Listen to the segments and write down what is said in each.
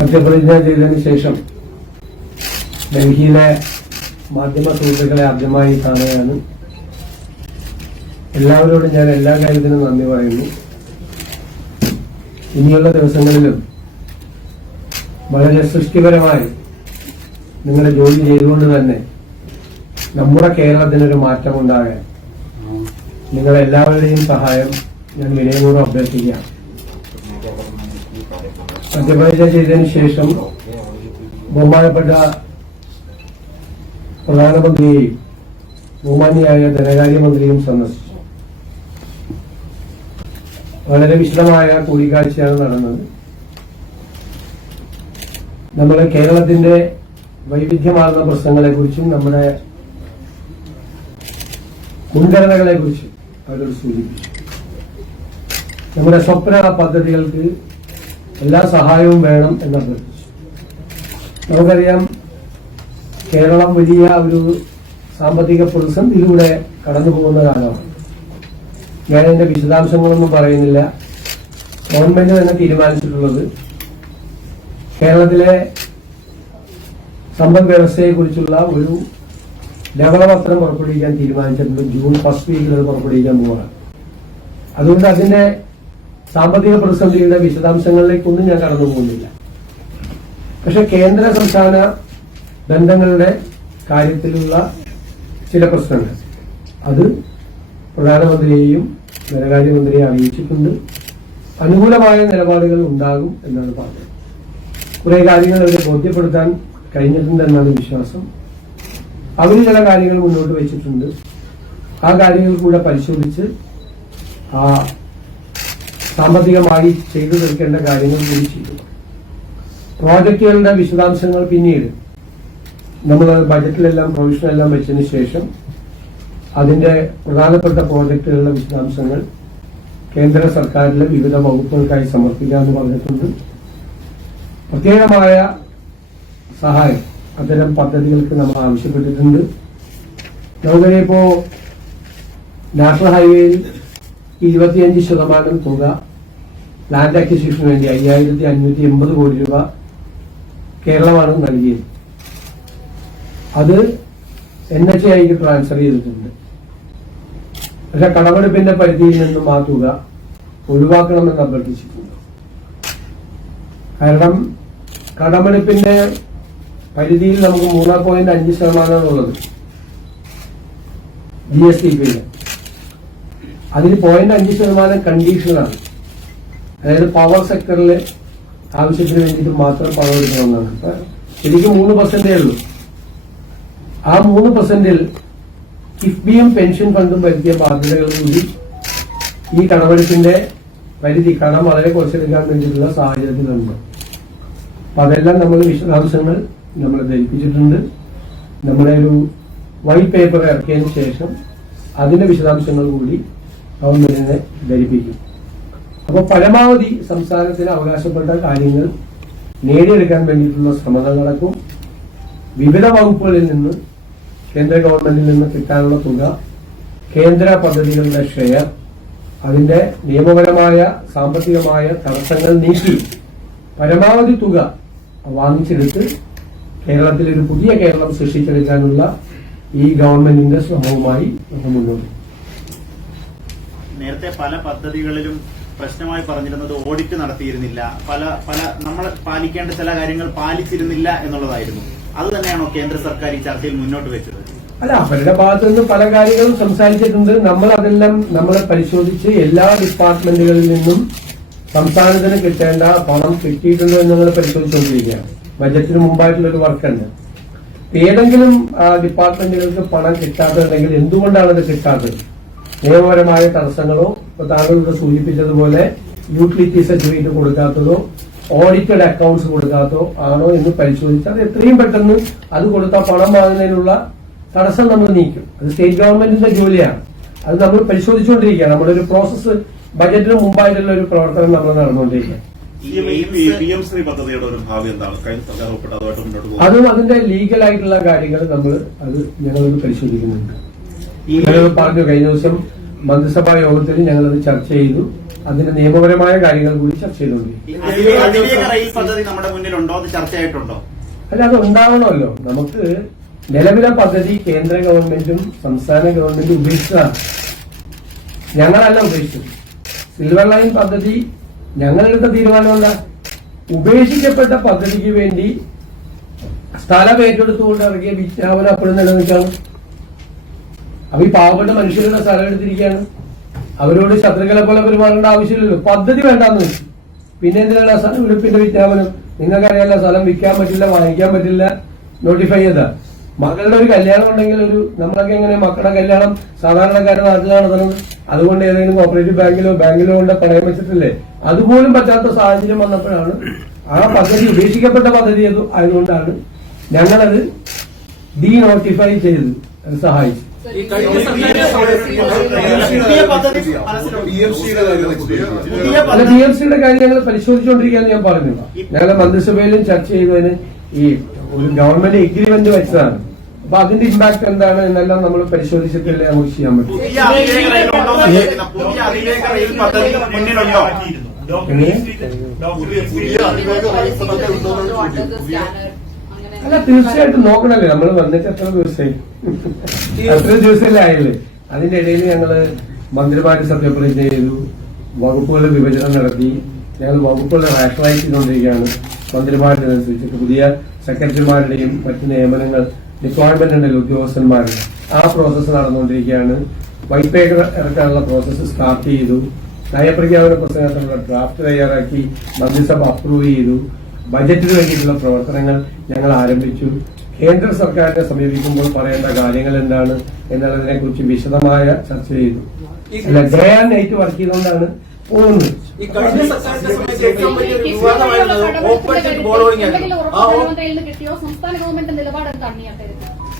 സത്യപ്രതിജ്ഞ ചെയ്തതിനു ശേഷം ഡൽഹിയിലെ മാധ്യമ സുഹൃത്തുക്കളെ ആദ്യമായി കാണുകയാണ്. എല്ലാവരോടും ഞാൻ എല്ലാ കാര്യത്തിനും നന്ദി പറയുന്നു. ഇനിയുള്ള ദിവസങ്ങളിലും വളരെ സൃഷ്ടിപരമായി നിങ്ങളുടെ ജോലി ചെയ്തുകൊണ്ട് തന്നെ നമ്മുടെ കേരളത്തിനൊരു മാറ്റമുണ്ടാകാൻ നിങ്ങളെല്ലാവരുടെയും സഹായം ഞാൻ വിനയപൂർവ്വം അഭ്യർത്ഥിക്കുകയാണ്. സത്യപ്രതിജ്ഞ ചെയ്തതിനു ശേഷം ബഹുമാനപ്പെട്ട പ്രധാനമന്ത്രിയെയും ബഹുമാന്യയായ ധനകാര്യമന്ത്രിയും സന്ദർശിച്ചു. വളരെ വിശദമായ കൂടിക്കാഴ്ചയാണ് നടന്നത്. നമ്മുടെ കേരളത്തിന്റെ വൈവിധ്യമാർന്ന പ്രശ്നങ്ങളെക്കുറിച്ചും നമ്മുടെ മുൻഗണനകളെക്കുറിച്ചും അവരോട് സൂചിപ്പിച്ചു. നമ്മുടെ സ്വപ്ന പദ്ധതികൾക്ക് എല്ലാ സഹായവും വേണം എന്ന് അഭ്യർത്ഥിച്ചു. നമുക്കറിയാം, കേരളം വലിയ ഒരു സാമ്പത്തിക പ്രതിസന്ധിയിലൂടെ കടന്നു പോകുന്ന കാലമാണ്. ഞാൻ എന്റെ വിശദാംശങ്ങളൊന്നും പറയുന്നില്ല. ഗവൺമെന്റ് തന്നെ തീരുമാനിച്ചിട്ടുള്ളത് കേരളത്തിലെ സമ്പദ് വ്യവസ്ഥയെക്കുറിച്ചുള്ള ഒരു ധവളപത്രം പുറപ്പെടുവിക്കാൻ തീരുമാനിച്ചിട്ടുണ്ട്. ജൂൺ 1 വീക്കിൽ അത് പുറപ്പെടുവിക്കാൻ പോവുകയാണ്. അതുകൊണ്ട് അതിന്റെ സാമ്പത്തിക പ്രതിസന്ധിയുടെ വിശദാംശങ്ങളിലേക്കൊന്നും ഞാൻ കടന്നു പോകുന്നില്ല. പക്ഷെ കേന്ദ്ര സംസ്ഥാന ബന്ധങ്ങളുടെ കാര്യത്തിലുള്ള ചില പ്രശ്നങ്ങൾ അത് പ്രധാനമന്ത്രിയെയും ധനകാര്യമന്ത്രിയെ അറിയിച്ചിട്ടുണ്ട്. അനുകൂലമായ നിലപാടുകൾ ഉണ്ടാകും എന്നാണ് പറഞ്ഞത്. കുറെ കാര്യങ്ങൾ അവരെ ബോധ്യപ്പെടുത്താൻ കഴിഞ്ഞിട്ടുണ്ടെന്നാണ് വിശ്വാസം. അവർ ചില കാര്യങ്ങൾ മുന്നോട്ട് വെച്ചിട്ടുണ്ട്. ആ കാര്യങ്ങൾ കൂടെ പരിശോധിച്ച് ആ സാമ്പത്തികമായി ചെയ്തു തീർക്കേണ്ട കാര്യങ്ങൾ കൂടി ചെയ്തു. പ്രോജക്റ്റുകളുടെ വിശദാംശങ്ങൾ പിന്നീട് നമ്മൾ ബജറ്റിലെല്ലാം പ്രൊവിഷനെല്ലാം വെച്ചതിന് ശേഷം അതിന്റെ പ്രധാനപ്പെട്ട പ്രോജക്റ്റുകളുടെ വിശദാംശങ്ങൾ കേന്ദ്ര സർക്കാരിലെ വിവിധ വകുപ്പുകൾക്കായി സമർപ്പിക്കാമെന്ന് പറഞ്ഞിട്ടുണ്ട്. പ്രത്യേകമായ സഹായം അത്തരം പദ്ധതികൾക്ക് നമ്മൾ ആവശ്യപ്പെട്ടിട്ടുണ്ട്. നമുക്കിപ്പോ നാഷണൽ ഹൈവേയിൽ 25% തുക ലാൻഡ് അക്വിസിഷന് വേണ്ടി 5580 കോടി രൂപ കേരളമാണ് നൽകിയത്. അത് NHAIക്ക് ട്രാൻസ്ഫർ ചെയ്തിട്ടുണ്ട്. പക്ഷെ കടമെടുപ്പിന്റെ പരിധിയിൽ നിന്നും ആ തുക ഒഴിവാക്കണമെന്ന് അഭ്യർത്ഥിച്ചിട്ടുണ്ട്. കാരണം കടമെടുപ്പിന്റെ പരിധിയിൽ നമുക്ക് 3.5% ഉള്ളത് GSTP. അതിൽ 0.5% കണ്ടീഷനാണ്. അതായത് പവർ സെക്ടറിലെ ആവശ്യത്തിന് വേണ്ടിയിട്ട് മാത്രം പണം എടുക്കണമെന്നാണ്. ശരിക്കും 3% ഉള്ളൂ. ആ 3%-ൽ കിഫ്ബിയും പെൻഷൻ ഫണ്ടും വരുത്തിയ ബാധ്യതകൾ കൂടി ഈ കടമെടുപ്പിന്റെ പരിധി കടം വളരെ കുറച്ചെടുക്കാൻ വേണ്ടിയിട്ടുള്ള സാഹചര്യത്തിലുണ്ട്. അപ്പൊ അതെല്ലാം നമ്മൾ വിശദാംശങ്ങൾ നമ്മൾ ധരിപ്പിച്ചിട്ടുണ്ട്. നമ്മുടെ ഒരു വൈറ്റ് പേപ്പർ ഇറക്കിയതിനു ശേഷം അതിന്റെ വിശദാംശങ്ങൾ കൂടി ഗവൺമെന്റിനെ ധരിപ്പിക്കും. അപ്പോൾ പരമാവധി സംസ്ഥാനത്തിന് അവകാശപ്പെട്ട കാര്യങ്ങൾ നേടിയെടുക്കാൻ വേണ്ടിയിട്ടുള്ള ശ്രമങ്ങൾ നടക്കും. വിവിധ വകുപ്പുകളിൽ നിന്ന് കേന്ദ്ര ഗവൺമെന്റിൽ നിന്ന് കിട്ടാനുള്ള തുക, കേന്ദ്ര പദ്ധതികളുടെ ഷെയർ, അതിന്റെ നിയമപരമായ സാമ്പത്തികമായ തടസ്സങ്ങൾ നീക്കി പരമാവധി തുക വാങ്ങിച്ചെടുത്ത് കേരളത്തിൽ ഒരു പുതിയ കേരളം സൃഷ്ടിച്ചെടുക്കാനുള്ള ഈ ഗവൺമെന്റിന്റെ ശ്രമവുമായി നമ്മൾ മുന്നോട്ട്. നേരത്തെ പല പദ്ധതികളിലും പ്രശ്നമായി പറഞ്ഞിരുന്നത് ഓഡിറ്റ് നടത്തിയിരുന്നില്ല, നമ്മൾ പാലിക്കേണ്ട ചില കാര്യങ്ങൾ പാലിച്ചിരുന്നില്ല എന്നുള്ളതായിരുന്നു. അത് തന്നെയാണോ കേന്ദ്ര സർക്കാർ ഈ ചർച്ചയിൽ മുന്നോട്ട് വെച്ചത്? അല്ല, അവരുടെ ഭാഗത്തു നിന്ന് പല കാര്യങ്ങളും സംസാരിച്ചിട്ടുണ്ട്. നമ്മൾ അതെല്ലാം നമ്മളെ പരിശോധിച്ച് എല്ലാ ഡിപ്പാർട്ട്മെന്റുകളിൽ നിന്നും സംസ്ഥാനത്തിന് കിട്ടേണ്ട പണം കിട്ടിയിട്ടുണ്ടോ എന്നുള്ളത് പരിശോധിച്ചുകൊണ്ടിരിക്കുകയാണ്. ബജറ്റിന് മുമ്പായിട്ടുള്ളൊരു വർക്കുണ്ട്. ഏതെങ്കിലും ഡിപ്പാർട്ട്മെന്റുകൾക്ക് പണം കിട്ടാത്തതുണ്ടെങ്കിൽ എന്തുകൊണ്ടാണ് അത് കിട്ടാത്തത്? നിയമപരമായ തടസ്സങ്ങളോ, ഇപ്പൊ താങ്കളിവിടെ സൂചിപ്പിച്ചതുപോലെ യൂട്ടിലിറ്റി സർട്ടിഫിക്കറ്റ് കൊടുക്കാത്തതോ, ഓഡിറ്റഡ് അക്കൗണ്ട്സ് കൊടുക്കാത്തോ ആണോ എന്ന് പരിശോധിച്ചാൽ എത്രയും പെട്ടെന്ന് അത് കൊടുത്താൽ പണം വാങ്ങുന്നതിനുള്ള തടസ്സം നമ്മൾ നീക്കും. അത് സ്റ്റേറ്റ് ഗവൺമെന്റിന്റെ ജോലിയാണ്. അത് നമ്മൾ പരിശോധിച്ചുകൊണ്ടിരിക്കുകയാണ്. നമ്മുടെ ഒരു പ്രോസസ്സ് ബജറ്റിന് മുമ്പായിട്ടുള്ള ഒരു പ്രവർത്തനം നമ്മൾ നടന്നുകൊണ്ടിരിക്കുകയാണ്. അതും അതിന്റെ ലീഗലായിട്ടുള്ള കാര്യങ്ങൾ ഞങ്ങളത് പരിശോധിക്കുന്നുണ്ട്. ഞങ്ങൾ പറഞ്ഞു കഴിഞ്ഞ ദിവസം മന്ത്രിസഭാ യോഗത്തിൽ ഞങ്ങളത് ചർച്ച ചെയ്തു. അതിന്റെ നിയമപരമായ കാര്യങ്ങൾ കൂടി ചർച്ച ചെയ്തുകൊണ്ടിരിക്കും. റെയിൽ പദ്ധതി നമ്മുടെ മുന്നിലുണ്ടോ? അത് ചർച്ചയായിട്ടുണ്ടോ? അല്ല, അത് ഉണ്ടാവണമല്ലോ. നമുക്ക് നിലവിലെ പദ്ധതി കേന്ദ്ര ഗവൺമെന്റും സംസ്ഥാന ഗവൺമെന്റും ഉപേക്ഷിച്ചതാണ്. ഞങ്ങളല്ല ഉപേക്ഷിച്ചത്. സിൽവർ ലൈൻ പദ്ധതി ഞങ്ങളെടുത്ത തീരുമാനമല്ല. ഉപേക്ഷിക്കപ്പെട്ട പദ്ധതിക്ക് വേണ്ടി സ്ഥലം ഏറ്റെടുത്തുകൊണ്ട് ഇറങ്ങിയ വിജ്ഞാപനം അപ്പോഴും നിലനിൽക്കാണ്. അപ്പൊ ഈ പാവപ്പെട്ട മനുഷ്യരുടെ സ്ഥലം എടുത്തിരിക്കുകയാണ്. അവരോട് ശത്രുക്കളെ പോലെ പെരുമാറേണ്ട ആവശ്യമില്ലല്ലോ. പദ്ധതി വേണ്ടാന്ന് വെച്ചു. പിന്നെ എന്തിനാണ് സ്ഥലം വിടുപ്പിന്റെ വിജ്ഞാപനം? നിങ്ങൾക്കറിയാലോ, സ്ഥലം വിൽക്കാൻ പറ്റില്ല, വാങ്ങിക്കാൻ പറ്റില്ല, നോട്ടിഫൈ ചെയ്താ. മക്കളുടെ ഒരു കല്യാണം ഉണ്ടെങ്കിൽ നമ്മളൊക്കെ എങ്ങനെ മക്കളുടെ കല്യാണം സാധാരണക്കാരുടെ നാട്ടിലാണ് നടത്തുന്നത്? അതുകൊണ്ട് ഏതെങ്കിലും കോപ്പറേറ്റീവ് ബാങ്കിലോ കൊണ്ട് പണയം വെച്ചിട്ടില്ലേ? അതുപോലും പറ്റാത്ത സാഹചര്യം വന്നപ്പോഴാണ് ആ പദ്ധതി ഉപേക്ഷിക്കപ്പെട്ട പദ്ധതി ആയതുകൊണ്ടാണ് ഞങ്ങളത് ഡീനോട്ടിഫൈ ചെയ്ത് അത് സഹായിച്ചു. അല്ല, DMCയുടെ കാര്യം ഞങ്ങൾ പരിശോധിച്ചുകൊണ്ടിരിക്കുകയെന്ന് ഞാൻ പറഞ്ഞു. ഞങ്ങൾ മന്ത്രിസഭയിലും ചർച്ച ചെയ്തതിന് ഈ ഒരു ഗവൺമെന്റ് എഗ്രിമെന്റ് വെച്ചതാണ്. അപ്പൊ അതിന്റെ ഇമ്പാക്ട് എന്താണ് എന്നെല്ലാം നമ്മൾ പരിശോധിച്ചിട്ടല്ലേ നമുക്ക് ചെയ്യാൻ പറ്റും. അല്ല, തീർച്ചയായിട്ടും നോക്കണല്ലേ. നമ്മൾ വന്നിട്ട് എത്ര ദിവസമായി? ദിവസമല്ലേ ആയല്ലേ. അതിന്റെ ഇടയിൽ ഞങ്ങള് മന്ത്രിമാര് സത്യപ്രതിജ്ഞ ചെയ്തു, വകുപ്പുകളുടെ വിഭജനം നടത്തി. ഞങ്ങൾ വകുപ്പുകളെ റാഷണലൈസ് ചെയ്തുകൊണ്ടിരിക്കുകയാണ്. മന്ത്രിമാരുടെയനുസരിച്ചിട്ട് പുതിയ സെക്രട്ടറിമാരുടെയും മറ്റ് നിയമനങ്ങൾ, ഡിപ്ലോയ്മെന്റ് ഉണ്ടല്ലോ ഉദ്യോഗസ്ഥന്മാരുടെ, ആ പ്രോസസ്സ് നടന്നുകൊണ്ടിരിക്കുകയാണ്. വൈറ്റ് പേപ്പർ ഇറക്കാനുള്ള പ്രോസസ്സ് സ്റ്റാർട്ട് ചെയ്തു. നയപ്രഖ്യാപന പ്രസംഗത്തിനുള്ള ഡ്രാഫ്റ്റ് തയ്യാറാക്കി മന്ത്രിസഭ അപ്രൂവ് ചെയ്തു. ബജറ്റിന് വേണ്ടിയിട്ടുള്ള പ്രവർത്തനങ്ങൾ ഞങ്ങൾ ആരംഭിച്ചു. കേന്ദ്ര സർക്കാരിനെ സമീപിക്കുമ്പോൾ പറയേണ്ട കാര്യങ്ങൾ എന്താണ് എന്നുള്ളതിനെ കുറിച്ച് വിശദമായ ചർച്ച ചെയ്തു. അല്ല, ഡേ ആൻഡ് നൈറ്റ് വർക്ക് ചെയ്തുകൊണ്ടാണ് പോകുന്നത്.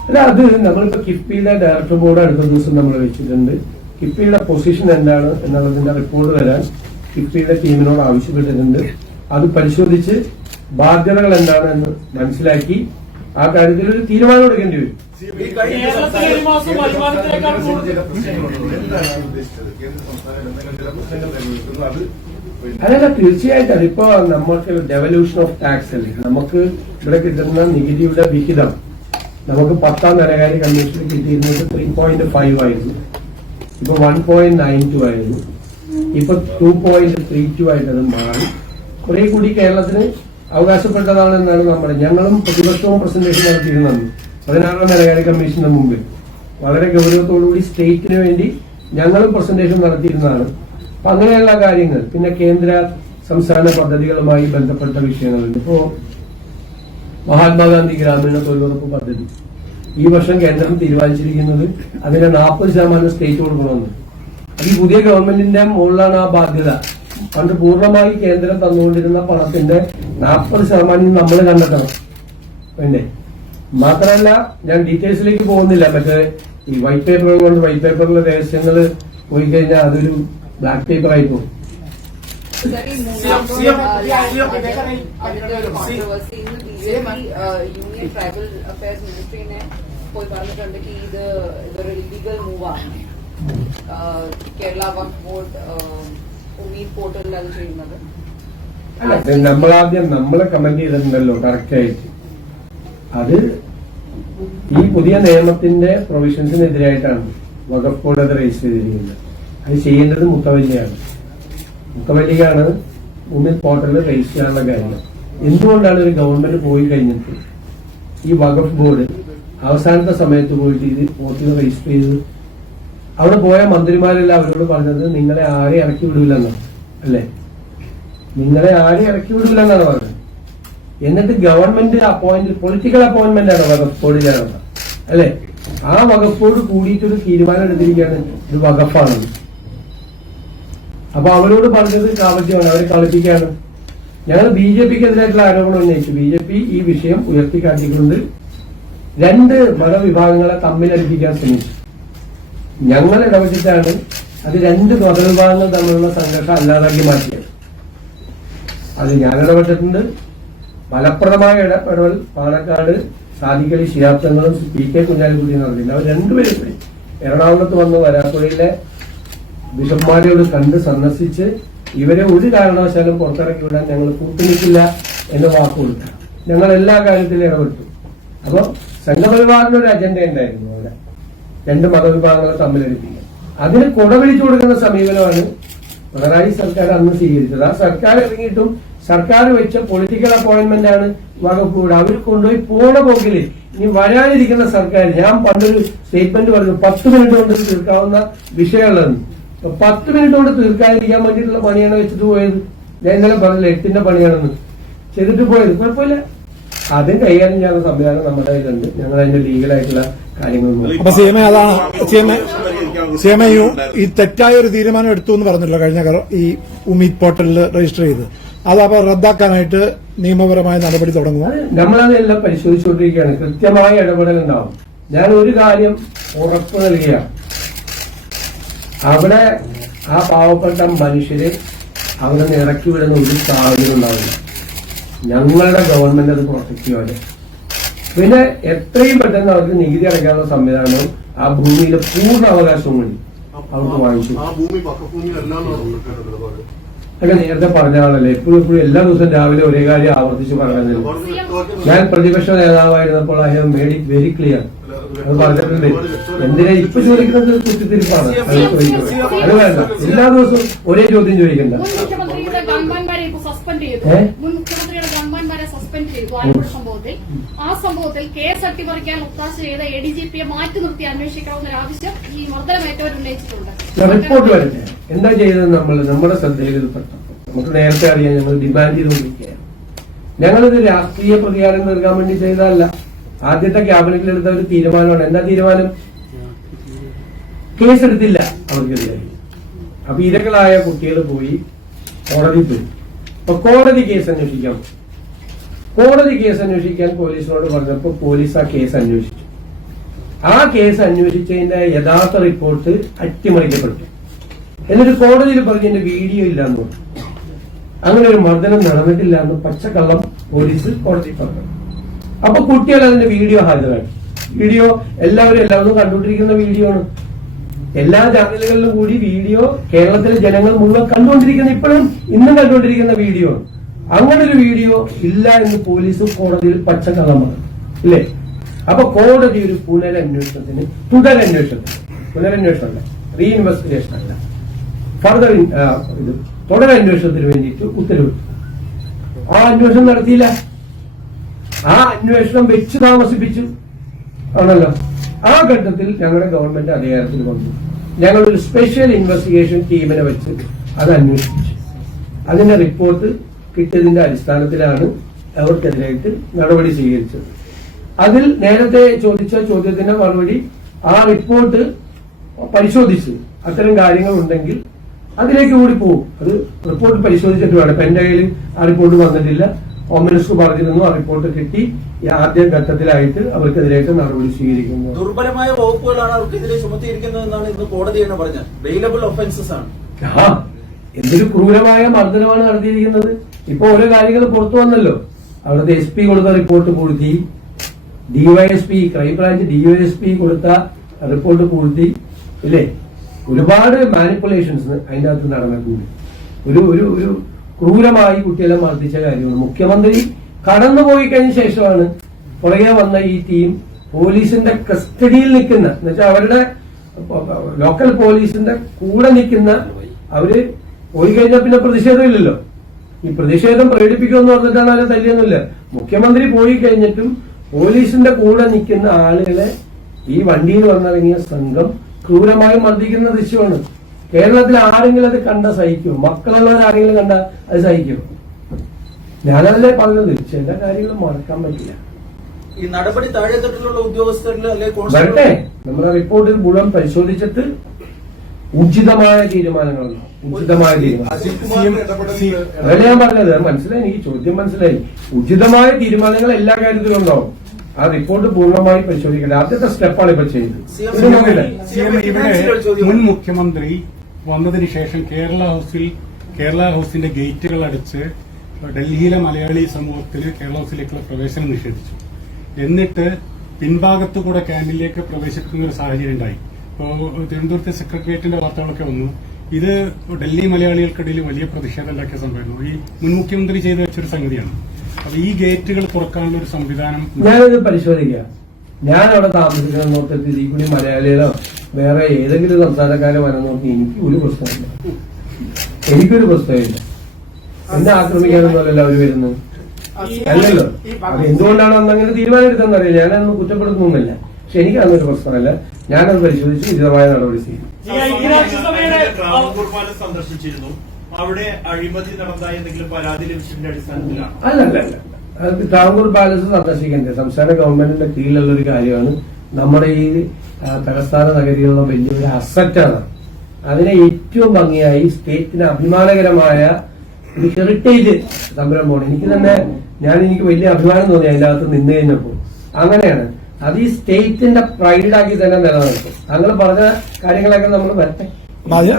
അല്ല, അത് നമ്മളിപ്പോ കിഫ്ബിയുടെ ഡയറക്ടർ ബോർഡ് അടുത്ത ദിവസം നമ്മൾ വെച്ചിട്ടുണ്ട്. കിഫ്ബിയുടെ പൊസിഷൻ എന്താണ് എന്നുള്ളതിന്റെ റിപ്പോർട്ട് തരാൻ കിഫ്ബിയുടെ ടീമിനോട് ആവശ്യപ്പെട്ടിട്ടുണ്ട്. അത് പരിശോധിച്ച് ബാധ്യതകൾ എന്താണ് എന്ന് മനസ്സിലാക്കി ആ കാര്യത്തിൽ ഒരു തീരുമാനം എടുക്കേണ്ടി വരും. അതല്ല, തീർച്ചയായിട്ടും അതിപ്പോ നമുക്ക് ഡെവല്യൂഷൻ ഓഫ് ടാക്സ് അല്ലേ. നമുക്ക് ഇവിടെ കിട്ടുന്ന നികുതിയുടെ വിഹിതം നമുക്ക് 10ാം ധനകാര്യ കമ്മീഷനിൽ കിട്ടിയിരുന്നത് 3.5 ആയിരുന്നു. ഇപ്പൊ 1.92 ആയിരുന്നു. ഇപ്പൊ 2.32 ആയിട്ട് അത് മാറി. കുറെ കൂടി കേരളത്തിന് അവകാശപ്പെട്ടതാണ് എന്നാണ് ഞങ്ങളും പ്രതിപക്ഷവും പ്രസന്റേഷൻ നടത്തിയിരുന്നത് 16ാം ധനകാര്യ കമ്മീഷന് മുമ്പിൽ. വളരെ ഗൗരവത്തോടുകൂടി സ്റ്റേറ്റിന് വേണ്ടി ഞങ്ങളും പ്രസന്റേഷൻ നടത്തിയിരുന്നതാണ്. അപ്പൊ അങ്ങനെയുള്ള കാര്യങ്ങൾ, പിന്നെ കേന്ദ്ര സംസ്ഥാന പദ്ധതികളുമായി ബന്ധപ്പെട്ട വിഷയങ്ങളുണ്ട്. ഇപ്പോ മഹാത്മാഗാന്ധി ഗ്രാമീണ തൊഴിലുറപ്പ് പദ്ധതി ഈ വർഷം കേന്ദ്രം തീരുമാനിച്ചിരിക്കുന്നത് അതിന് 40% സ്റ്റേറ്റ് കൊടുക്കണമെന്ന്. അത് ഈ പുതിയ ഗവൺമെന്റിന്റെ മുകളിലാണ് ആ ബാധ്യത. പണ്ട് പൂർണ്ണമായി കേന്ദ്രം തന്നുകൊണ്ടിരുന്ന പണത്തിന്റെ 40% നമ്മൾ കണ്ടെത്തണം. പിന്നെ മാത്രമല്ല, ഞാൻ ഡീറ്റെയിൽസിലേക്ക് പോകുന്നില്ല. മറ്റേ ഈ വൈറ്റ് പേപ്പറുകൾ കൊണ്ട് വൈറ്റ് പേപ്പറിലെ രഹസ്യങ്ങൾ പോയി കഴിഞ്ഞാൽ അതൊരു ബ്ലാക്ക് പേപ്പർ ആയി പോകും. യൂണിയൻ ട്രൈബൽ അഫയേഴ്സ് മിനിസ്ട്രീനെ പോയി പറഞ്ഞിട്ടുണ്ട് ഇതൊരു ഇല്ലീഗൽ മൂവാണ്. കേരള വഖഫ് ബോർഡ് ഉമീദ് പോർട്ടലിൽ അത് ചെയ്യുന്നത്. അല്ല, നമ്മളാദ്യം നമ്മളെ കമന്റ് ചെയ്തിട്ടുണ്ടല്ലോ കറക്റ്റ് ആയിട്ട്. അത് ഈ പുതിയ നിയമത്തിന്റെ പ്രൊവിഷൻസിനെതിരായിട്ടാണ് വഖഫ് ബോർഡ് അത് രജിസ്റ്റർ ചെയ്തിരിക്കുന്നത്. അത് ചെയ്യേണ്ടത് മുത്തവല്ലിയാണ്. മുത്തവല്ലിക്കാണ് ഉമീദ് പോർട്ടലിൽ രജിസ്റ്റർ ചെയ്യാനുള്ള കാര്യം. എന്തുകൊണ്ടാണ് ഒരു ഗവൺമെന്റ് പോയി കഴിഞ്ഞിട്ട് ഈ വഖഫ് ബോർഡ് അവസാനത്തെ സമയത്ത് പോയിട്ട് ഇത് പോർട്ടൽ രജിസ്റ്റർ ചെയ്ത് അവിടെ പോയ മന്ത്രിമാരെല്ലാം അവരോട് പറഞ്ഞത് നിങ്ങളെ ആരെയും ഇറക്കി വിടില്ലെന്നാണ്. അല്ലേ, നിങ്ങളെ ആരെയും ഇറക്കി വിടില്ലെന്നാണ് പറഞ്ഞത്. എന്നിട്ട് ഗവൺമെന്റ് പൊളിറ്റിക്കൽ അപ്പോയിന്റ്മെന്റ് ആണ് വഖഫ് ബോർഡിലാണ്. അല്ലെ, ആ വഖഫ് ബോർഡ് കൂടിയിട്ടൊരു തീരുമാനം എടുത്തിരിക്കുകയാണ് ഇത് വഖഫാണെന്ന്. അപ്പൊ അവരോട് പറഞ്ഞത് കാപട്യമാണ്, അവരെ കളിപ്പിക്കുകയാണ്. ഞങ്ങൾ BJPക്ക് എതിരായിട്ടുള്ള ആരോപണം ഉന്നയിച്ചു. BJP ഈ വിഷയം ഉയർത്തിക്കാട്ടിക്കൊണ്ട് 2 മതവിഭാഗങ്ങളെ തമ്മിലടിപ്പിക്കാൻ ശ്രമിച്ചു. ഞങ്ങൾ ഇടപെട്ടിട്ടാണ് അത് 2 മതവിഭാഗങ്ങൾ തമ്മിലുള്ള സംഘർഷം അല്ലാതാക്കി മാറ്റിയത്. അത് ഞാൻ ഇടപെട്ടിട്ടുണ്ട്. ഫലപ്രദമായ ഇടപെടൽ പാലക്കാട് സാദിഖലി ശിഹാബ് തങ്ങളും PK കുഞ്ഞാലിക്കുട്ടിയും നടത്തിയിട്ടുണ്ട്. അവർ 2 പേരും കൂടി എറണാകുളത്ത് വന്ന് വരാപ്പുഴയിലെ ബിഷപ്പ്മാരെയോട് കണ്ട് സന്ദർശിച്ച് ഇവരെ ഒരു കാരണവശാലും പുറത്തിറക്കി വിടാൻ ഞങ്ങൾ കൂട്ടുനിൽക്കില്ല എന്ന് വാക്ക് കൊടുക്കണം. ഞങ്ങൾ എല്ലാ കാര്യത്തിലും ഇടപെട്ടു. അപ്പൊ സംഘപരിവാറിന് ഒരു അജണ്ട ഉണ്ടായിരുന്നു അവിടെ, രണ്ട് മതവിഭാഗങ്ങളെ തമ്മിലെടുപ്പിക്കുക. അതിന് കുടപിടിച്ചു കൊടുക്കുന്ന സമീപനമാണ് പിണറായി സർക്കാർ അന്ന് സ്വീകരിച്ചത്. ആ സർക്കാർ ഇറങ്ങിയിട്ടും സർക്കാർ വെച്ച പൊളിറ്റിക്കൽ അപ്പോയിന്റ്മെന്റ് ആണ് വകുപ്പ്. അവർ കൊണ്ടുപോയി പോണ പോക്കില് ഇനി വരാനിരിക്കുന്ന സർക്കാർ, ഞാൻ പണ്ടൊരു സ്റ്റേറ്റ്മെന്റ് പറഞ്ഞു 10 മിനിറ്റ് കൊണ്ട് തീർക്കാവുന്ന വിഷയമുള്ളതെന്ന്. 10 മിനിറ്റ് കൊണ്ട് തീർക്കാതിരിക്കാൻ വേണ്ടിയിട്ടുള്ള പണിയാണ് വെച്ചിട്ട് പോയത്. ഞാൻ ഇന്നലെ പറഞ്ഞില്ല 8ന്റെ പണിയാണെന്ന് ചെയ്തിട്ട് പോയത്. കുഴപ്പമില്ല, അതും കൈകാര്യം ചെയ്യുന്ന സംവിധാനം നമ്മുടെ കയ്യിലുണ്ട്. ഞങ്ങൾ അതിന്റെ ലീഗലായിട്ടുള്ള കാര്യങ്ങൾ നോക്കും. അപ്പൊ സിഎംഐ ഈ തെറ്റായ ഒരു തീരുമാനം എടുത്തു എന്ന് പറഞ്ഞല്ലോ കഴിഞ്ഞ ഈ ഉമീദ് പോർട്ടലിൽ രജിസ്റ്റർ ചെയ്ത്, അതപ്പോ റദ്ദാക്കാനായിട്ട് നിയമപരമായ നടപടി തുടങ്ങുമോ? നമ്മളതെല്ലാം പരിശോധിച്ചുകൊണ്ടിരിക്കുകയാണ്. കൃത്യമായ ഇടപെടലുണ്ടാവും. ഞാൻ ഒരു കാര്യം ഉറപ്പ് നൽകിയാണ്, അവിടെ ആ പാവപ്പെട്ട മനുഷ്യരെ അവിടെ നിന്ന് ഇറക്കി വിടുന്ന ഒരു സാഹചര്യം ഉണ്ടാവില്ല. ഞങ്ങളുടെ ഗവൺമെന്റ് അത് പ്രൊട്ടക്ട് ചെയ്യുവാണ്. പിന്നെ എത്രയും പെട്ടെന്ന് അവർക്ക് നികുതി അടയ്ക്കാനുള്ള സംവിധാനവും ആ ഭൂമിയിലെ പൂർണ്ണ അവകാശവും കൂടി അവർക്ക് വാങ്ങിച്ചു. അല്ല, നേരത്തെ പറഞ്ഞ ആളല്ലേ, എപ്പോഴും എല്ലാ ദിവസവും രാവിലെ ഒരേ കാര്യം ആവർത്തിച്ച് പറയുന്നില്ല. ഞാൻ പ്രതിപക്ഷ നേതാവായിരുന്നപ്പോൾ I have made it very clear. അത് പറഞ്ഞിട്ടുണ്ട്. എന്തിനാ ഇപ്പൊ ചോദിക്കുന്നത്? കുത്തിത്തിരിപ്പാണ്. അത് വേണ്ട, എല്ലാ ദിവസവും ഒരേ ചോദ്യം ചോദിക്കണ്ട. മുഖ്യമന്ത്രിയുടെ ഗവൺമെന്റ്മാരെ സസ്പെൻഡ് ചെയ്തു ആലപ്പുഴ സംഭവത്തിൽ. ആ സംഭവത്തിൽ കേസ് അട്ടിമറിക്കാൻ ഒത്താശ ചെയ്ത ADGPയെ മാറ്റി നിർത്തി അന്വേഷിക്കണമെന്നൊരു ആവശ്യം ഈ മർദ്ദനമേറ്റവർ ഉന്നയിച്ചിട്ടുണ്ട്. റിപ്പോർട്ട് വരട്ടെ. എന്താ ചെയ്തത്? നമ്മുടെ ശ്രദ്ധയിൽപ്പെട്ടു. നമുക്ക് നേരത്തെ അറിയാം, ഞങ്ങൾ ഡിമാൻഡ് ചെയ്തുകൊണ്ടിരിക്കുകയാണ്. ഞങ്ങളിത് രാഷ്ട്രീയ പ്രതികാരം നൽകാൻ വേണ്ടി ചെയ്തതല്ല. ആദ്യത്തെ ക്യാബിനറ്റിൽ എടുത്ത ഒരു തീരുമാനമാണ്. എന്താ തീരുമാനം? കേസെടുത്തില്ല അവർക്കെതിരെ. അപ്പൊ ഇരകളായ കുട്ടികൾ പോയി കോടതി പോയി. അപ്പൊ കോടതി കേസ് അന്വേഷിക്കാം. കോടതി കേസ് അന്വേഷിക്കാൻ പോലീസിനോട് പറഞ്ഞപ്പോൾ പോലീസ് ആ കേസ് അന്വേഷിച്ചു. ആ കേസ് അന്വേഷിച്ചതിന്റെ യഥാർത്ഥ റിപ്പോർട്ട് അട്ടിമറിക്കപ്പെട്ടു. എന്നിട്ട് കോടതിയിൽ പറഞ്ഞതിന്റെ വീഡിയോ ഇല്ലാന്ന് പറഞ്ഞു. അങ്ങനെ ഒരു മർദ്ദനം നടന്നിട്ടില്ല എന്ന് പച്ചക്കള്ളം പോലീസ് കോടതി പറഞ്ഞു. അപ്പൊ കുട്ടികൾ അതിന്റെ വീഡിയോ ഹാജരാക്കി. വീഡിയോ എല്ലാവരും കണ്ടുകൊണ്ടിരിക്കുന്ന വീഡിയോ ആണ്. എല്ലാ ചാനലുകളിലും കൂടി വീഡിയോ കേരളത്തിലെ ജനങ്ങൾ മുഴുവൻ കണ്ടുകൊണ്ടിരിക്കുന്ന, ഇപ്പോഴും ഇന്നും കണ്ടുകൊണ്ടിരിക്കുന്ന വീഡിയോ ആണ്. അങ്ങനെ ഒരു വീഡിയോ ഇല്ല എന്ന് പോലീസ് കോടതിയിൽ പച്ചക്കള്ളം പറഞ്ഞു, ഇല്ലേ? അപ്പൊ കോടതി ഒരു പുനരന്വേഷണത്തിന്, പുനരന്വേഷണമല്ല, റീഇൻവെസ്റ്റിഗേഷൻ അല്ല, ഫർദർ തുടരന്വേഷണത്തിന് വേണ്ടിയിട്ട് ഉത്തരവിട്ടു. ആ അന്വേഷണം നടത്തിയില്ല. ആ അന്വേഷണം വെച്ച് താമസിപ്പിച്ചു ആണല്ലോ. ആ ഘട്ടത്തിൽ ഞങ്ങളുടെ ഗവൺമെന്റ് അധികാരത്തിൽ വന്നു. ഞങ്ങളൊരു സ്പെഷ്യൽ ഇൻവെസ്റ്റിഗേഷൻ ടീമിനെ വെച്ച് അത് അന്വേഷിച്ചു. അതിന്റെ റിപ്പോർട്ട് കിട്ടിയതിന്റെ അടിസ്ഥാനത്തിലാണ് അവർക്കെതിരായിട്ട് നടപടി സ്വീകരിച്ചത്. അതിൽ നേരത്തെ ചോദിച്ച ചോദ്യത്തിന്റെ മറുപടി, ആ റിപ്പോർട്ട് പരിശോധിച്ച് അത്തരം കാര്യങ്ങൾ ഉണ്ടെങ്കിൽ അതിലേക്ക് കൂടി പോകും. അത് റിപ്പോർട്ട് പരിശോധിച്ചിട്ട് വേണം. ഇപ്പൊ എന്റെ കയ്യിൽ ആ റിപ്പോർട്ട് വന്നിട്ടില്ല. ഹോം മിനിസ്റ്റർ പറഞ്ഞിരുന്നു ആ റിപ്പോർട്ട് കിട്ടി ആദ്യ ഘട്ടത്തിലായിട്ട് അവർക്കെതിരായിട്ട് നടപടി സ്വീകരിക്കുന്നു. ദുർബലമായ വകുപ്പുകളാണ് അവർക്കെതിരെ ചുമത്തിയിരിക്കുന്നതെന്നാണ് ഇന്ന് കോടതി തന്നെ പറഞ്ഞത്. ബെയിലബിൾ ഒഫൻസസ് ആണ്. എന്തൊരു ക്രൂരമായ മർദ്ദനമാണ് നടത്തിയിരിക്കുന്നത്. ഇപ്പൊ ഓരോ കാര്യങ്ങൾ പുറത്തു വന്നല്ലോ. അവിടുത്തെ SP കൊടുത്ത റിപ്പോർട്ട് പൂഴ്ത്തി, DYSP ക്രൈംബ്രാഞ്ച് DYSP കൊടുത്ത റിപ്പോർട്ട് പൂഴ്ത്തി, ഇല്ലേ? ഒരുപാട് മാനിപ്പുലേഷൻസ് അതിന്റെ അകത്ത് നടന്നിട്ടുണ്ട്. ഒരു ക്രൂരമായി കുട്ടികളെ മർദ്ദിച്ച കാര്യമാണ്. മുഖ്യമന്ത്രി കടന്നുപോയി കഴിഞ്ഞ ശേഷമാണ് പുറകെ വന്ന ഈ ടീം പോലീസിന്റെ കസ്റ്റഡിയിൽ നിൽക്കുന്ന, എന്നുവെച്ചാൽ അവരുടെ ലോക്കൽ പോലീസിന്റെ കൂടെ നിൽക്കുന്ന, അവര് പോയി കഴിഞ്ഞാൽ പിന്നെ പ്രതിഷേധമില്ലല്ലോ. ഈ പ്രതിഷേധം പ്രകടിപ്പിക്കുമെന്ന് പറഞ്ഞിട്ടാണ് അവരെ തല്ലിയൊന്നുമില്ല. മുഖ്യമന്ത്രി പോയി കഴിഞ്ഞിട്ടും പോലീസിന്റെ കൂടെ നിൽക്കുന്ന ആളുകളെ ഈ വണ്ടിയിൽ വന്നിറങ്ങിയ സംഘം ക്രൂരമായി മർദ്ദിക്കുന്ന ദൃശ്യമാണ്. കേരളത്തിൽ ആരെങ്കിലും അത് കണ്ട സഹിക്കും? മക്കളുള്ളവർ ആരെങ്കിലും കണ്ട അത് സഹിക്കും? ഞാനല്ലേ പറഞ്ഞത്, ചില കാര്യങ്ങൾ മറക്കാൻ പറ്റില്ല. ഈ നടപടി താഴെത്തട്ടിലുള്ള ഉദ്യോഗസ്ഥരിൽ വരട്ടെ. നമ്മുടെ റിപ്പോർട്ട് മുഴുവൻ പരിശോധിച്ചിട്ട് ഉചിതമായ തീരുമാനങ്ങളുണ്ടോ? ഉചിതമായ തീരുമാനം അതല്ലേ ഞാൻ പറഞ്ഞത്. മനസ്സിലായി, എനിക്ക് ചോദ്യം മനസ്സിലായി. ഉചിതമായ തീരുമാനങ്ങൾ എല്ലാ കാര്യത്തിലും ഉണ്ടാവും. ആ റിപ്പോർട്ട് പൂർണ്ണമായി പരിശോധിക്കട്ടെ. ആദ്യത്തെ സ്റ്റെപ്പാണ് ഇപ്പൊ ചെയ്യുന്നത്. ഇവിടെ മുൻ മുഖ്യമന്ത്രി വന്നതിന് ശേഷം കേരള ഹൌസിന്റെ ഗേറ്റുകൾ അടച്ച് ഡൽഹിയിലെ മലയാളി സമൂഹത്തിന് കേരള ഹൌസിലേക്കുള്ള പ്രവേശനം നിഷേധിച്ചു. എന്നിട്ട് പിൻഭാഗത്തുകൂടെ ക്യാമ്പിലേക്ക് പ്രവേശിക്കുന്ന ഒരു സാഹചര്യം ഉണ്ടായി. ഇപ്പോൾ തിരുവനന്തപുരത്തെ സെക്രട്ടേറിയറ്റിന്റെ വാർത്തകളൊക്കെ വന്നു. ഇത് ഡൽഹി മലയാളികൾക്കിടയിൽ വലിയ പ്രതിഷേധം ഉണ്ടാക്കിയ സംഭവമായിരുന്നു. ഈ മുൻ മുഖ്യമന്ത്രി ചെയ്തു വെച്ചൊരു സംഗതിയാണ്. അപ്പൊ ഈ ഗേറ്റുകൾ തുറക്കാനുള്ള ഒരു സംവിധാനം ഞാനിത് പരിശോധിക്കാം. ഞാൻ അവിടെ താമസിക്കുന്ന നോക്കത്ത് ഇതിൽ കൂടി മലയാളികളോ വേറെ ഏതെങ്കിലും സംസ്ഥാനക്കാരോ വരാൻ നോക്കി എനിക്ക് ഒരു പ്രശ്നമില്ല. എനിക്കൊരു പ്രശ്നമില്ല. എന്നെ ആക്രമിക്കാനൊന്നുമല്ലല്ലോ അവര് വരുന്നത്. അല്ലല്ലോ. അത് എന്തുകൊണ്ടാണ് അന്ന് അങ്ങനെ തീരുമാനം എടുത്തെന്നറിയില്ല. ഞാനതൊന്നും കുറ്റപ്പെടുത്തുന്നില്ല. പക്ഷെ എനിക്കതൊരു പ്രശ്നമല്ല. ഞാനത് പരിശോധിച്ച് ഉചിതമായ നടപടി ചെയ്യും. ട്രാവൻകൂർ പാലം സന്ദർശിച്ചിരുന്നു. അവിടെ അഴിമതി നടന്നതായി എന്തെങ്കിലും പരാതി ലഭിച്ചതിന്റെ അടിസ്ഥാനത്തിലാണ്? അല്ല. അത് ട്രാവൻകൂർ പാലസ് സന്ദർശിക്കേണ്ടത് സംസ്ഥാന ഗവൺമെന്റിന്റെ കീഴിലുള്ള ഒരു കാര്യമാണ്. നമ്മുടെ ഈ തലസ്ഥാന നഗരികളുടെ വലിയൊരു അസറ്റാണ്. അതിനെ ഏറ്റവും ഭംഗിയായി സ്റ്റേറ്റിന് അഭിമാനകരമായ ഒരു ഹെറിറ്റേജ് സംരംഭമാണ്. എനിക്ക് വലിയ അഭിമാനം തോന്നി അതിന്റെ അകത്ത് നിന്ന് കഴിഞ്ഞപ്പോൾ. അങ്ങനെയാണ് അത് ഈ സ്റ്റേറ്റിന്റെ പ്രൈഡാക്കി തന്നെ നിലനിർത്തും. താങ്കൾ പറഞ്ഞ കാര്യങ്ങളൊക്കെ നമ്മൾ വരട്ടെ.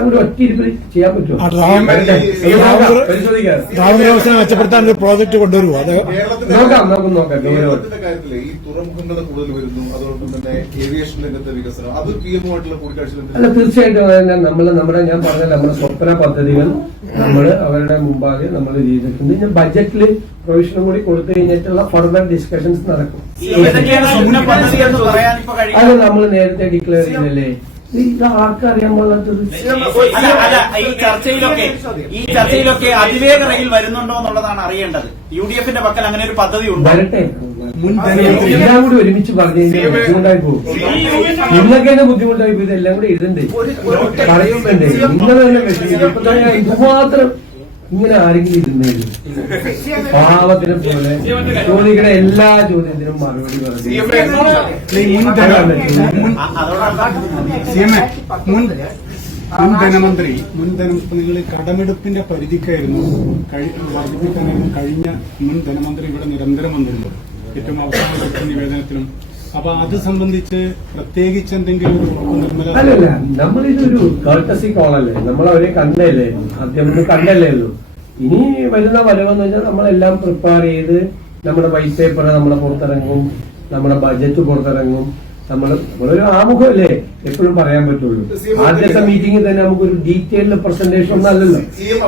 ഒരു ഒറ്റ ഇരിപ്പിൽ ചെയ്യാൻ പറ്റുമോ? പരിശോധിക്കാം. മെച്ചപ്പെടുത്താൻ ഒരു പ്രോജക്ട് കൊണ്ടുവരുമോ? അത് നോക്കാം. കേരളത്തിന്റെ കാര്യത്തില് ഈ തുറമുഖങ്ങൾ കൂടുതൽ വരുന്നു, അതോടൊപ്പം തന്നെ ഏവിയേഷൻ രംഗത്തെ വികസനം, അത് പിഎമ്മുമായിട്ടുള്ള കൂടിക്കാഴ്ച? അല്ല, തീർച്ചയായിട്ടും ഞാൻ പറഞ്ഞ നമ്മുടെ സ്വപ്ന പദ്ധതികൾ നമ്മൾ അവരുടെ മുമ്പാകെ നമ്മൾ ചെയ്തിട്ടുണ്ട്. ഇനി ബജറ്റിൽ പ്രൊവിഷനും കൂടി കൊടുത്തു കഴിഞ്ഞിട്ടുള്ള ഫർദർ ഡിസ്കഷൻസ് നടക്കും. അത് നമ്മൾ നേരത്തെ ഡിക്ലെയർ ചെയ്തല്ലേ. ഇത് ആർക്കറിയാൻ പാടാത്തത്? ഈ ചർച്ചയിലൊക്കെ അതിവേഗ റെയിൽ വരുന്നുണ്ടോ എന്നുള്ളതാണ് അറിയേണ്ടത്. UDFന്റെ പക്കൽ അങ്ങനെ ഒരു പദ്ധതി ഉണ്ട്. വരട്ടെ. എല്ലാം കൂടി ഒരുമിച്ച് പറഞ്ഞു കഴിഞ്ഞാൽ ബുദ്ധിമുട്ടായി പോകും. നിങ്ങൾക്ക് തന്നെ ബുദ്ധിമുട്ടായി പോയി. ഇതെല്ലാം കൂടി എഴുതണ്ടേ, പറയും വേണ്ടേ? നിങ്ങൾ തന്നെ വിഷമിക്കും. ഇപ്പൊ തന്നെ ഇതുമാത്രം ഇങ്ങനെ ആരെങ്കിലും ഇരുന്നേലും പാവത്തിനെ പോലെ ചോദിക്കുന്ന എല്ലാ ചോദ്യത്തിനും മറുപടി പറഞ്ഞു. മുൻ ധനമന്ത്രി നിങ്ങൾ കടമെടുപ്പിന്റെ പരിധിക്കായിരുന്നു വർദ്ധിപ്പിക്കാനായിരുന്നു കഴിഞ്ഞ മുൻ ധനമന്ത്രി ഇവിടെ നിരന്തരം വന്നിരുന്നത്, ഏറ്റവും അവസാന നിവേദനത്തിലും. അപ്പൊ അത് സംബന്ധിച്ച് പ്രത്യേകിച്ച് എന്തെങ്കിലും ഒരു നിർമ്മല? അല്ലല്ല, നമ്മളിതൊരു കർട്ടസി കോളല്ലേ, നമ്മൾ അവരെ കണ്ടല്ലേ, ആദ്യം കണ്ടല്ലേ ഉള്ളൂ. ഇനി വരുന്ന വരവെന്ന് വെച്ചാൽ നമ്മളെല്ലാം പ്രിപ്പയർ ചെയ്ത് നമ്മുടെ വൈറ്റ് പേപ്പർ നമ്മളെ പുറത്തിറങ്ങും, നമ്മുടെ ബജറ്റ് പുറത്തിറങ്ങും. നമ്മളൊരു ആമുഖമല്ലേ എപ്പോഴും പറയാൻ പറ്റുള്ളൂ. ആദ്യത്തെ മീറ്റിംഗിൽ തന്നെ നമുക്കൊരു ഡീറ്റെയിൽഡ് പ്രസന്റേഷൻ ഒന്നും അല്ലല്ലോ.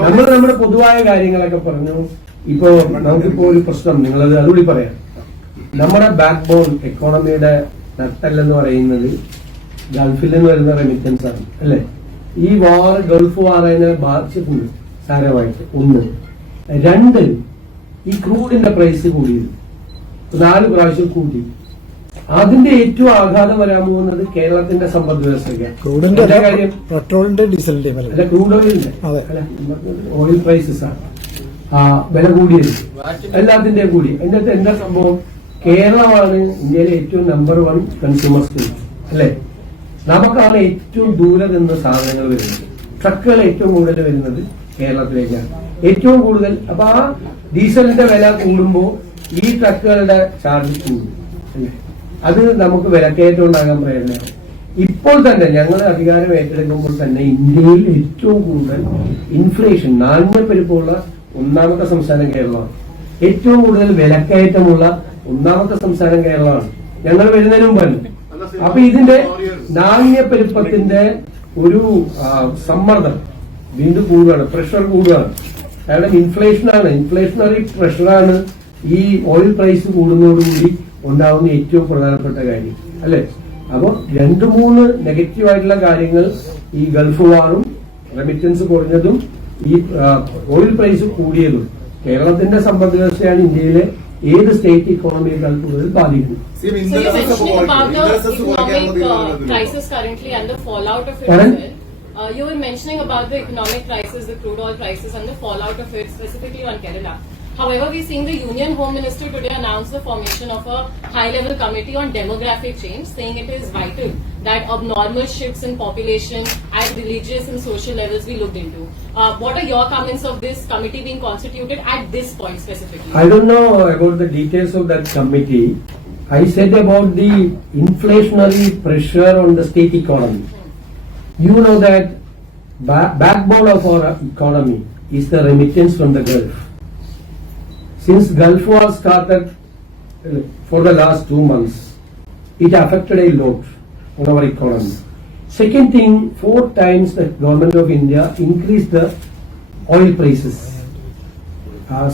നമ്മൾ നമ്മുടെ പൊതുവായ കാര്യങ്ങളൊക്കെ പറഞ്ഞു. ഇപ്പോ നമുക്കിപ്പോ ഒരു പ്രശ്നം, നിങ്ങളത് അതുകൂടി പറയാം. നമ്മുടെ ബാക്ക് ബോൺ എക്കോണമിയുടെ നട്ടെല്ലെന്ന് പറയുന്നത് ഗൾഫിൽ നിന്ന് വരുന്ന റെമിറ്റൻസ് ആണ്, അല്ലെ? ഈ ഗൾഫ് വാർ അതിനെ ബാധിച്ചിട്ടുണ്ട് സാരമായിട്ട്. 1. 2, ഈ ക്രൂഡിന്റെ പ്രൈസ് കൂടിയത് 4 പ്രാവശ്യം കൂടി. അതിന്റെ ഏറ്റവും ആഘാതം വരാൻ പോകുന്നത് കേരളത്തിന്റെ സമ്പദ് വ്യവസ്ഥയ്ക്ക്. കാര്യം പെട്രോളിന്റെ ഡീസലിന്റെ അല്ല, ക്രൂഡ് ഓയിലിന്റെ ഓയിൽ പ്രൈസസ് ആണ് വില കൂടിയത്, എല്ലാത്തിന്റെയും കൂടി. അതിന്റെ അകത്ത് എന്താ സംഭവം? കേരളമാണ് ഇന്ത്യയിലെ ഏറ്റവും നമ്പർ 1 കൺസ്യൂമർ സ്റ്റേറ്റ്, അല്ലെ? നമുക്കാണ് ഏറ്റവും ദൂരെ നിന്ന് സാധനങ്ങൾ വരുന്നത്. ട്രക്കുകൾ ഏറ്റവും കൂടുതൽ വരുന്നത് കേരളത്തിലേക്കാണ്, ഏറ്റവും കൂടുതൽ. അപ്പൊ ആ ഡീസലിന്റെ വില കൂടുമ്പോൾ ഈ ട്രക്കുകളുടെ ചാർജ് കൂടും, അല്ലെ? അത് നമുക്ക് വിലക്കയറ്റം ഉണ്ടാകാൻ പ്രേരണയാണ്. ഇപ്പോൾ തന്നെ ഞങ്ങൾ അധികാരം ഏറ്റെടുക്കുമ്പോൾ തന്നെ ഇന്ത്യയിൽ ഏറ്റവും കൂടുതൽ ഇൻഫ്ലേഷൻ, നാണ്യപ്പെരുപ്പമുള്ള 1ാമത്തെ സംസ്ഥാനം കേരളമാണ്. ഏറ്റവും കൂടുതൽ വിലക്കയറ്റമുള്ള 1ാമത്തെ സംസ്ഥാനം കേരളമാണ് ഞങ്ങൾ വരുന്നതിന് മുമ്പ്. അപ്പൊ ഇതിന്റെ നാണ്യപ്പെരുപ്പത്തിന്റെ ഒരു സമ്മർദ്ദം വീണ്ടും കൂടുകയാണ്, പ്രഷർ കൂടുകയാണ്. കാരണം ഇൻഫ്ലേഷണറി പ്രഷറാണ് ഈ ഓയിൽ പ്രൈസ് കൂടുന്നതോടുകൂടി ഉണ്ടാവുന്ന ഏറ്റവും പ്രധാനപ്പെട്ട കാര്യം, അല്ലെ? അപ്പൊ 2-3 നെഗറ്റീവായിട്ടുള്ള കാര്യങ്ങൾ, ഈ ഗൾഫ് വാറും റെമിറ്റൻസ് കുറഞ്ഞതും ഈ ഓയിൽ പ്രൈസ് കൂടിയതും കേരളത്തിന്റെ സമ്പദ് വ്യവസ്ഥയാണ് ഇന്ത്യയിലെ ഏത് സ്റ്റേറ്റ് ഇക്കോണമിയേക്കാൾ കൂടുതൽ ബാധിക്കുന്നത്. So you're mentioning about the economic crisis currently and the fallout of it as well. You were mentioning about the economic crisis, the crude oil crisis and the fallout of it, specifically on Kerala. However, we're seeing the Union Home Minister today announce the formation of a high-level committee on demographic change, saying it is vital that abnormal shifts in population at religious and social levels be looked into. What are your comments of this committee being constituted at this point specifically? I don't know about the details of that committee. I said about the inflationary pressure on the state economy. You know that backbone of our economy is the remittance from the Gulf. Since Gulf War started for the last 2 months, it affected a lot on our economy. Second thing, 4 times the government of India increased the oil prices.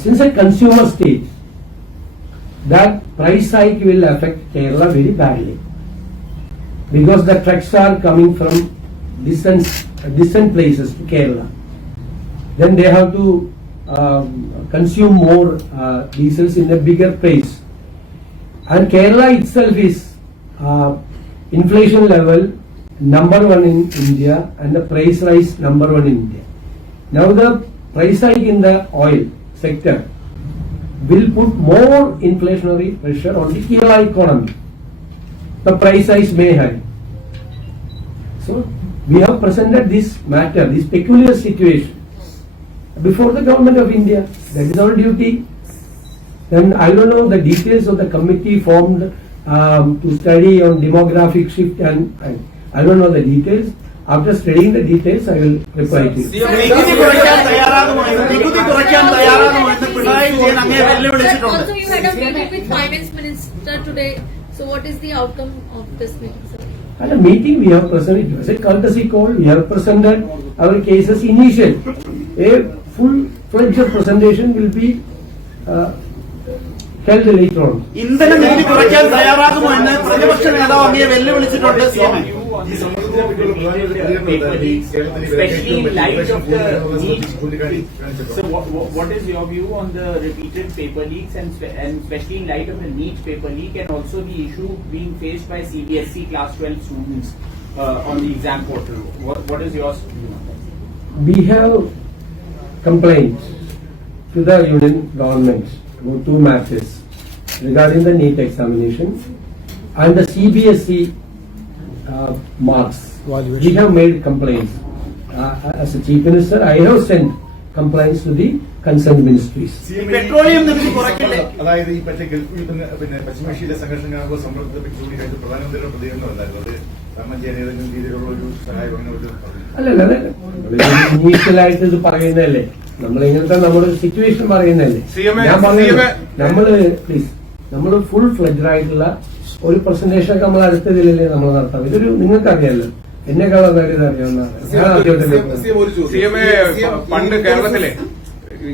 Since a consumer state, that price hike will affect Kerala very badly. Because the trucks are coming from distant places to Kerala. Then they have to consume more diesels in a bigger place. And Kerala itself is inflation level number 1 in India and the price rise number 1 in India. Now the price hike in the oil sector will put more inflationary pressure on the Kerala economy. The price rise may high. So we have presented this matter, this peculiar situation before the government of India. That is our duty. Then I don't know the details of the committee formed to study on demographic shift, and I don't know the details. After studying the details, I will reply to you. നികുതി കുറയ്ക്കാൻ തയ്യാറാകുമോ എന്ന് പിണറായി വിജയൻ അങ്ങേ വെല്ലുവിളിച്ചിട്ടുണ്ട്. Also, you had a meeting with Finance Minister today. So, what is the outcome of this meeting, sir? At a meeting, we have presented, it was a courtesy call, we have presented our cases initial. A full-fledged presentation will be held later on. ഇന്ധന നികുതി കുറയ്ക്കാൻ തയ്യാറാകുമോ എന്ന് പ്രതിപക്ഷ നേതാവ് അങ്ങേ വെല്ലുവിളിച്ചിട്ടുണ്ട്. Especially in light of the need. So, what is your view on the repeated paper leaks, and especially in light of the NEET paper leak, and also the issue being faced by CBSE Class 12 students on the exam portal? What is your view on that? We have complaints to the union government about 2 matters regarding the NEET examination and the CBSE marks. We have made complaints. As a chief minister, I have sent complaints to the concerned ministries. Petroleum നികുതി കുറയ്ക്കില്ലേ? അതായത് ഈ മറ്റേ ഗൾഫിൽ പിന്നെ പശ്ചിമേഷ്യയിലെ സംഘർഷങ്ങൾക്ക് സമ്മർദ്ദത്തെ പറ്റി ചൂണ്ടിക്കാണിച്ച പ്രധാനമന്ത്രിയുടെ പ്രതികരണം ഉണ്ടായിരുന്നു. അത് കാരണം ചെയ്യാൻ ഏതെങ്കിലും രീതിയിലുള്ള ഒരു സഹായം അങ്ങനെ ഒരു അല്ലല്ല, ഇനീഷ്യലായിട്ട് ഇത് പറയുന്നതല്ലേ, നമ്മൾ ഇങ്ങനത്തെ നമ്മുടെ സിറ്റുവേഷൻ പറയുന്നതല്ലേ. ഞാൻ പറഞ്ഞത് നമ്മള് ഫുൾ ഫ്ലെഡ്ജഡ് ആയിട്ടുള്ള ഒരു പ്രസന്റേഷൻ ഒക്കെ നമ്മൾ അടുത്തതിലല്ലേ നമ്മൾ നടത്താം. ഇതൊരു നിങ്ങൾക്കറിയാലോ, എന്നെക്കാളും ഇത് അറിയാവുന്നതാണ്. ഞാൻ പണ്ട് കേരളത്തിലെ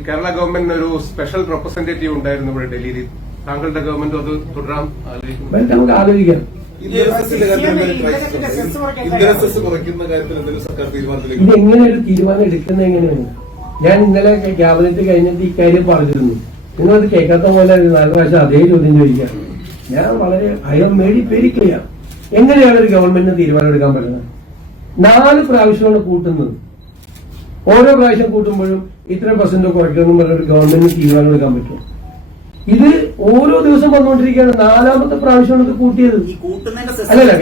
കേരള ഗവൺമെന്റിന് ഒരു സ്പെഷ്യൽ റെപ്രസെന്റേറ്റീവ് ഉണ്ടായിരുന്നു ഇവിടെ ഡൽഹിയിൽ. താങ്കളുടെ ഗവൺമെന്റ് അത് തുടരാൻ ആലോചിക്കും? നമുക്ക് ആലോചിക്കാം. ഇത് എങ്ങനെ ഒരു തീരുമാനം എടുക്കുന്നത് എങ്ങനെയാണ്? ഞാൻ ഇന്നലെ ക്യാബിനറ്റ് കഴിഞ്ഞിട്ട് ഈ കാര്യം പറഞ്ഞിരുന്നു. നിങ്ങളത് കേൾക്കാത്ത പോലെ 4 പ്രാവശ്യം അതേ ചോദ്യം ചോദിക്കാം. ഞാൻ വളരെ I M made it very clear. എങ്ങനെയാണ് ഒരു ഗവൺമെന്റിന് തീരുമാനം എടുക്കാൻ പറ്റുന്നത്? 4 പ്രാവശ്യമാണ് കൂട്ടുന്നത്. ഓരോ പ്രാവശ്യം കൂട്ടുമ്പോഴും ഇത്ര % കുറയ്ക്കണമെന്ന് പറഞ്ഞ ഒരു ഗവൺമെന്റിന് തീരുമാനം എടുക്കാൻ പറ്റും? ഇത് ഓരോ ദിവസം വന്നുകൊണ്ടിരിക്കുകയാണ്. 4ാമത്തെ പ്രാവശ്യമാണ് ഇത് കൂട്ടിയത്. അല്ലല്ല,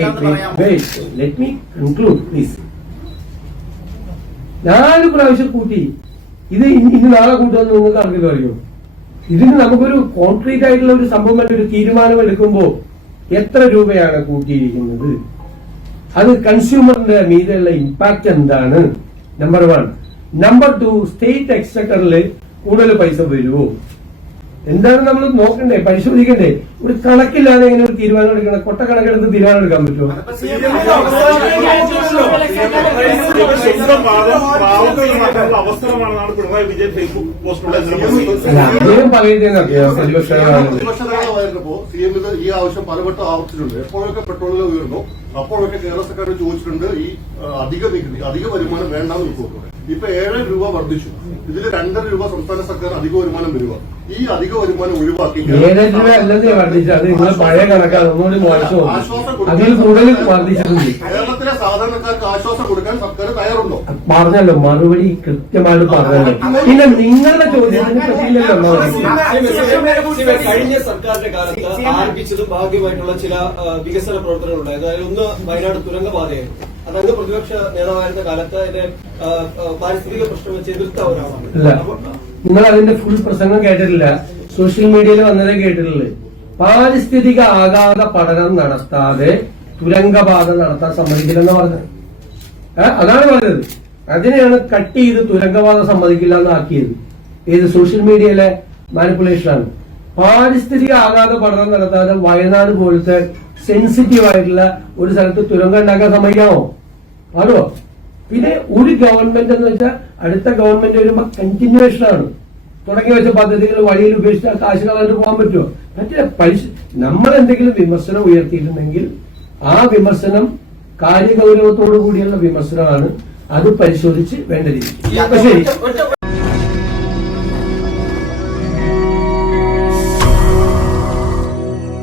ലെറ്റ് മീ കൺക്ലൂഡ് പ്ലീസ്. 4 പ്രാവശ്യം കൂട്ടി. ഇത് ഇനി നാളെ കൂട്ടുമെന്ന് നിങ്ങൾക്ക് ആർക്കെങ്കിലും അറിയോ? ഇതിന് നമുക്കൊരു കോൺക്രീറ്റ് ആയിട്ടുള്ള ഒരു സംഭവം, ഒരു തീരുമാനം എടുക്കുമ്പോൾ എത്ര രൂപയാണ് കൂട്ടിയിരിക്കുന്നത്, അത് കൺസ്യൂമറിന്റെ മീതെയുള്ള ഇമ്പാക്ട് എന്താണ്, നമ്പർ 1. നമ്പർ 2, സ്റ്റേറ്റ് എക്സ്ചക്കറിൽ കൂടുതൽ പൈസ വരുമോ, എന്താണ് നമ്മൾ നോക്കണ്ടേ, പരിശോധിക്കണ്ടേ. ഒരു കണക്കില്ലാതെ എങ്ങനെ ഒരു തീരുമാനം എടുക്കണം? കൊട്ടക്കണക്കെടുത്ത് തീരുമാനം എടുക്കാൻ പറ്റുമോ? അദ്ദേഹം പറയുന്നതെന്നൊക്കെയോ പ്രതിപക്ഷമായിരുന്നപ്പോ CM ഈ ആവശ്യം പലവട്ടം ആവർത്തിച്ചിട്ടുണ്ട്. എപ്പോഴൊക്കെ പെട്രോളിൽ ഉയർന്നു അപ്പോഴൊക്കെ കേരള സർക്കാർ ചോദിച്ചിട്ടുണ്ട് ഈ അധിക നികുതി, അധിക വരുമാനം വേണ്ടാന്ന് വെക്കുന്നു. ഇപ്പൊ 7 രൂപ വർദ്ധിച്ചു. ഇതിൽ 2.5 രൂപ സംസ്ഥാന സർക്കാർ അധിക വരുമാനം വരിക. ഈ അധിക വരുമാനം ഒഴിവാക്കി 7 രൂപ അല്ലെന്നേ വർദ്ധിച്ചത്. നിങ്ങൾ പഴയ കണക്കാണ്, ഒന്നുകൂടി മോശം. അതിൽ കൂടുതൽ വർദ്ധിച്ചിട്ടുണ്ട്. കേരളത്തിലെ സാധാരണക്കാർക്ക് ആശ്വാസം കൊടുക്കാൻ സർക്കാർ തയ്യാറുണ്ടോ? പറഞ്ഞല്ലോ, മറുപടി കൃത്യമായിട്ട് പറഞ്ഞല്ലോ. പിന്നെ നിങ്ങളുടെ ചോദ്യത്തിന് പറ്റിയില്ലല്ലോ. കഴിഞ്ഞ സർക്കാരിന്റെ കാലത്ത് ആരംഭിച്ചതും ഭാഗ്യമായിട്ടുള്ള ചില വികസന പ്രവർത്തനങ്ങൾ ഉണ്ടായത്. അതിലൊന്ന് വയനാട് തുരങ്കപാതയായിരുന്നു. അതങ്ങ് പ്രതിപക്ഷ നേതാവായിരുന്ന കാലത്ത് അതിന്റെ പാരിസ്ഥിതിക പ്രശ്നം വെച്ച് എതിർത്ത ഒരാളാണ്. നിങ്ങൾ അതിന്റെ ഫുൾ പ്രസംഗം കേട്ടിട്ടില്ല, സോഷ്യൽ മീഡിയയിൽ വന്നതേ കേട്ടിട്ടുള്ളൂ. പാരിസ്ഥിതിക ആഘാത പഠനം നടത്താതെ തുരങ്കപാത നടത്താൻ സമ്മതിക്കില്ലെന്ന് പറഞ്ഞത്. അതാണ് പറഞ്ഞത്. അതിനെയാണ് കട്ട് ചെയ്ത് തുരങ്കപാത സമ്മതിക്കില്ല എന്നാക്കിയത്. ഏത് സോഷ്യൽ മീഡിയയിലെ മാനിപ്പുലേഷനാണ്. പാരിസ്ഥിതിക ആഘാത പഠനം നടത്താതെ വയനാട് പോലത്തെ സെൻസിറ്റീവ് ആയിട്ടുള്ള ഒരു സ്ഥലത്ത് തുരങ്കം ഉണ്ടാക്കാൻ സമ്മതിക്കാമോ? ആണോ? പിന്നെ ഒരു ഗവൺമെന്റ് എന്ന് വെച്ചാൽ അടുത്ത ഗവൺമെന്റ് വരുമ്പോ കണ്ടിന്യൂവേഷൻ ആണ്. തുടങ്ങി വെച്ച പദ്ധതികൾ വഴിയിൽ ഉപേക്ഷിച്ച കാശ് കളഞ്ഞിട്ട് പോകാൻ പറ്റുമോ? പറ്റില്ല. നമ്മൾ എന്തെങ്കിലും വിമർശനം ഉയർത്തിയിട്ടുണ്ടെങ്കിൽ ആ വിമർശനം കാര്യഗൗരവത്തോടു കൂടിയുള്ള വിമർശനമാണ്. അത് പരിശോധിച്ച് വേണ്ട രീതി. പക്ഷേ